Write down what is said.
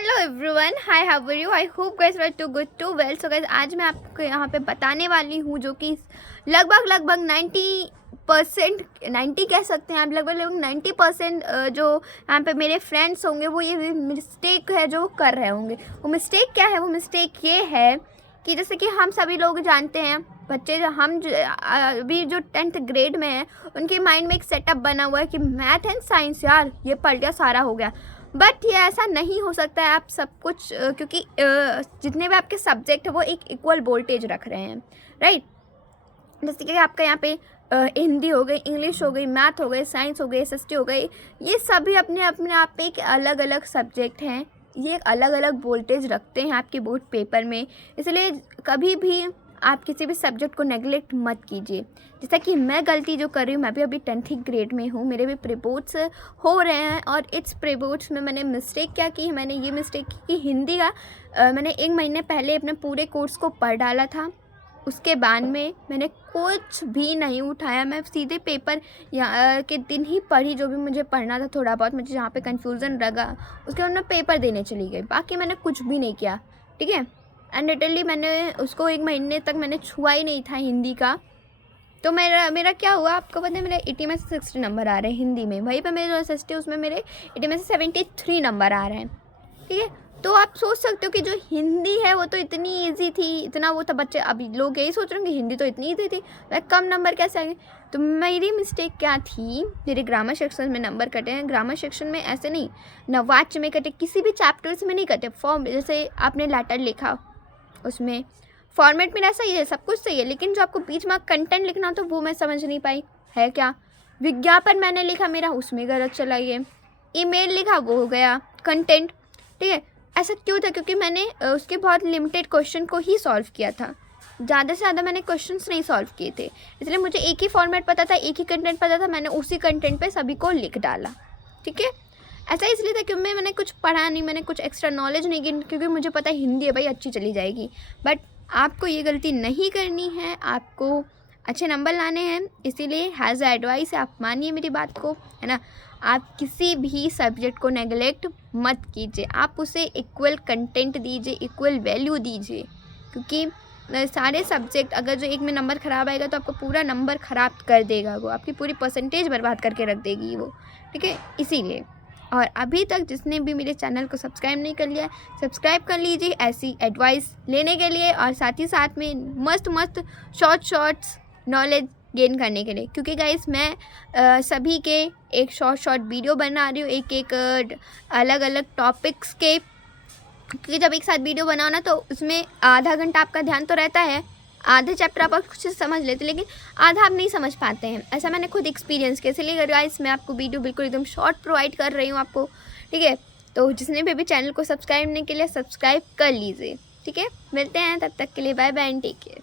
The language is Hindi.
Hello everyone, hi, how are you? I hope guys are too good too well. So guys, आज मैं आपको यहाँ पे बताने वाली हूँ जो कि लगभग 90% 90 कह सकते हैं आप, लगभग 90% जो यहाँ पे मेरे फ्रेंड्स होंगे वो ये मिस्टेक है जो कर रहे होंगे। वो मिस्टेक क्या है? वो मिस्टेक ये है कि जैसे कि हम सभी लोग जानते हैं, बच्चे अभी जो 10th ग्रेड में हैं उनके माइंड में एक सेटअप बना हुआ है कि मैथ एंड साइंस, यार ये पढ़ लिया सारा हो गया। बट ये ऐसा नहीं हो सकता है। आप सब कुछ क्योंकि जितने भी आपके सब्जेक्ट है वो एक इक्वल वोल्टेज रख रहे हैं, राइट। जैसे कि आपका यहाँ पे हिंदी हो गई, इंग्लिश हो गई, मैथ हो गई, साइंस हो गई, एसएसटी हो गई, ये सभी अपने अपने आप पे एक अलग अलग सब्जेक्ट हैं। ये अलग अलग वोल्टेज रखते हैं आपके बोर्ड पेपर में, इसलिए कभी भी आप किसी भी सब्जेक्ट को नेगलेक्ट मत कीजिए। जैसा कि मैं गलती जो कर रही हूँ, मैं भी अभी 10th ग्रेड में हूँ, मेरे भी प्री बोर्ड्स हो रहे हैं और इस प्री बोर्ड्स में मैंने मिस्टेक क्या की? मैंने ये मिस्टेक की कि हिंदी का मैंने 1 महीने पहले अपने पूरे कोर्स को पढ़ डाला था। उसके बाद में मैंने कुछ भी नहीं उठाया, मैं सीधे पेपर के दिन ही पढ़ी जो भी मुझे पढ़ना था, थोड़ा बहुत मुझे जहाँ पे कन्फ्यूज़न लगा उसके बाद मैं पेपर देने चली गई। बाकी मैंने कुछ भी नहीं किया, ठीक है। एंड लिटरली मैंने उसको 1 महीने तक मैंने छुआ ही नहीं था हिंदी का। तो मेरा क्या हुआ आपको पता है? मेरे 80 में से 60 नंबर आ रहे हैं हिंदी में। वहीं पे मेरे जो एसएसटी उसमें मेरे 80 में से 73 नंबर आ रहे हैं, ठीक है। तो आप सोच सकते हो कि जो हिंदी है वो तो इतनी इजी थी, इतना वो था। बच्चे अभी लोग यही सोच रहे हैं कि हिंदी तो इतनी ईजी थी, वह कम नंबर कैसे आएंगे। तो मेरी मिस्टेक क्या थी? मेरे ग्रामर सेक्शन में नंबर कटे हैं। ग्रामर सेक्शन में ऐसे नहीं, न वाच्य में कटे, किसी भी चैप्टर्स में नहीं कटे। फॉर्म जैसे आपने लेटर लिखा, उसमें फॉर्मेट में ऐसा ही है, सब कुछ सही है, लेकिन जो आपको बीच में कंटेंट लिखना था वो मैं समझ नहीं पाई है क्या। विज्ञापन मैंने लिखा, मेरा उसमें गलत चला गया। ईमेल लिखा, वो हो गया कंटेंट, ठीक है। ऐसा क्यों था? क्योंकि मैंने उसके बहुत लिमिटेड क्वेश्चन को ही सॉल्व किया था, ज़्यादा से ज़्यादा मैंने क्वेश्चंस नहीं सॉल्व किए थे। इसलिए मुझे एक ही फॉर्मेट पता था, एक ही कंटेंट पता था, मैंने उसी कंटेंट पे सभी को लिख डाला, ठीक है। ऐसा इसलिए था क्योंकि मैंने कुछ पढ़ा नहीं, मैंने कुछ एक्स्ट्रा नॉलेज नहीं की, क्योंकि मुझे पता है हिंदी है भाई, अच्छी चली जाएगी। बट आपको ये गलती नहीं करनी है, आपको अच्छे नंबर लाने हैं। इसीलिए हैज़ अ एडवाइस, आप मानिए मेरी बात को, है ना। आप किसी भी सब्जेक्ट को नेगलेक्ट मत कीजिए, आप उसे इक्वल कंटेंट दीजिए, इक्वल वैल्यू दीजिए। क्योंकि सारे सब्जेक्ट अगर जो एक में नंबर ख़राब आएगा तो आपको पूरा नंबर ख़राब कर देगा, वो आपकी पूरी परसेंटेज बर्बाद करके रख देगी वो, ठीक है। इसीलिए, और अभी तक जिसने भी मेरे चैनल को सब्सक्राइब नहीं कर लिया, सब्सक्राइब कर लीजिए ऐसी एडवाइस लेने के लिए, और साथ ही साथ में मस्त शॉर्ट्स नॉलेज गेन करने के लिए। क्योंकि गाइस मैं सभी के एक शॉर्ट वीडियो बना रही हूँ, एक अलग अलग टॉपिक्स के। क्योंकि जब एक साथ वीडियो बनाओ ना तो उसमें आधा घंटा आपका ध्यान तो रहता है, आधे चैप्टर आप कुछ समझ लेते, लेकिन आधा आप नहीं समझ पाते हैं। ऐसा मैंने खुद एक्सपीरियंस किया, इसलिए गाइस मैं आपको वीडियो बिल्कुल एकदम शॉर्ट प्रोवाइड कर रही हूँ आपको, ठीक है। तो जिसने भी चैनल को सब्सक्राइब करने के लिए सब्सक्राइब कर लीजिए, ठीक है। मिलते हैं, तब तक के लिए bye bye and take care.